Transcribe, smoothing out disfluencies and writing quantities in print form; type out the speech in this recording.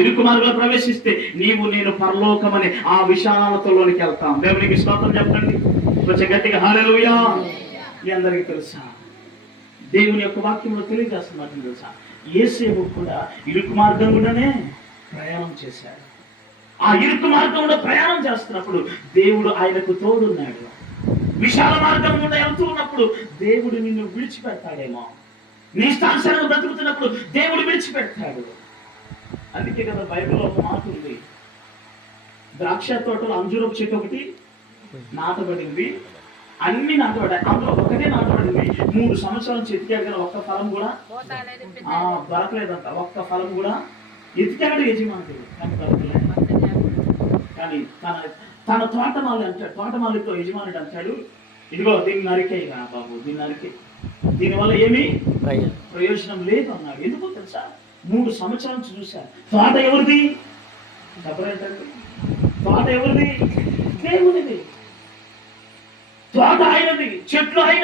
ఇరుకు మార్గంలో ప్రవేశిస్తే నేను పరలోకమని ఆ విశాలతలోనికి వెళ్తాం. దేవునికి స్తోత్రం చెప్పండి కొంచెం గట్టిగా. హల్లెలూయా. మీ అందరికీ తెలుసా, దేవుని యొక్క వాక్యంలో తెలియజేస్తున్నట్టు తెలుసా, యేసేపు కూడా ఇరుకు మార్గం కూడానే ప్రయాణం చేశాడు. ఆ ఇరుకు మార్గంలో ప్రయాణం చేస్తున్నప్పుడు దేవుడు ఆయనకు తోడున్నాడు. విశాల మార్గం గుండా వెళ్తూ ఉన్నప్పుడు దేవుడు నిన్ను విడిచిపెడతాడేమో. నీ స్థానాన్ని బ్రతుకుతున్నప్పుడు దేవుడు విడిచిపెడతాడు. అందుకే కదా బైబిల్లో ఒక మాట ఉంది, ద్రాక్ష తోటలో అంజూరపు చెట్టు ఒకటి నాటబడింది, అన్ని నాటబడ్డాయి, అందులో ఒకటే నాటబడింది. 3 సంవత్సరాలు ఎతికాడు కానీ ఒక్క ఫలం కూడా దొరకలేదంట. ఒక్క ఫలం కూడా ఎతికాడు యజమానుడు కానీ దొరకలేదు. కానీ తన తోటమాలి అంటాడు, తోటమాలితో యజమానుడు అంటాడు, ఇదిగో దీన్ని నరికేయగా బాబు, దీన్ని నరికే, దీనివల్ల ఏమీ ప్రయోజనం లేదు అన్నాడు. ఎందుకో తెలుసా, 3 సంవత్సరాల నుంచి చూశాను. తోట ఎవరిది? చెప్పలేదండి. తోట ఎవరిది? దేవునిది. తోట ఆయనది, చెట్లు ఆయనవి.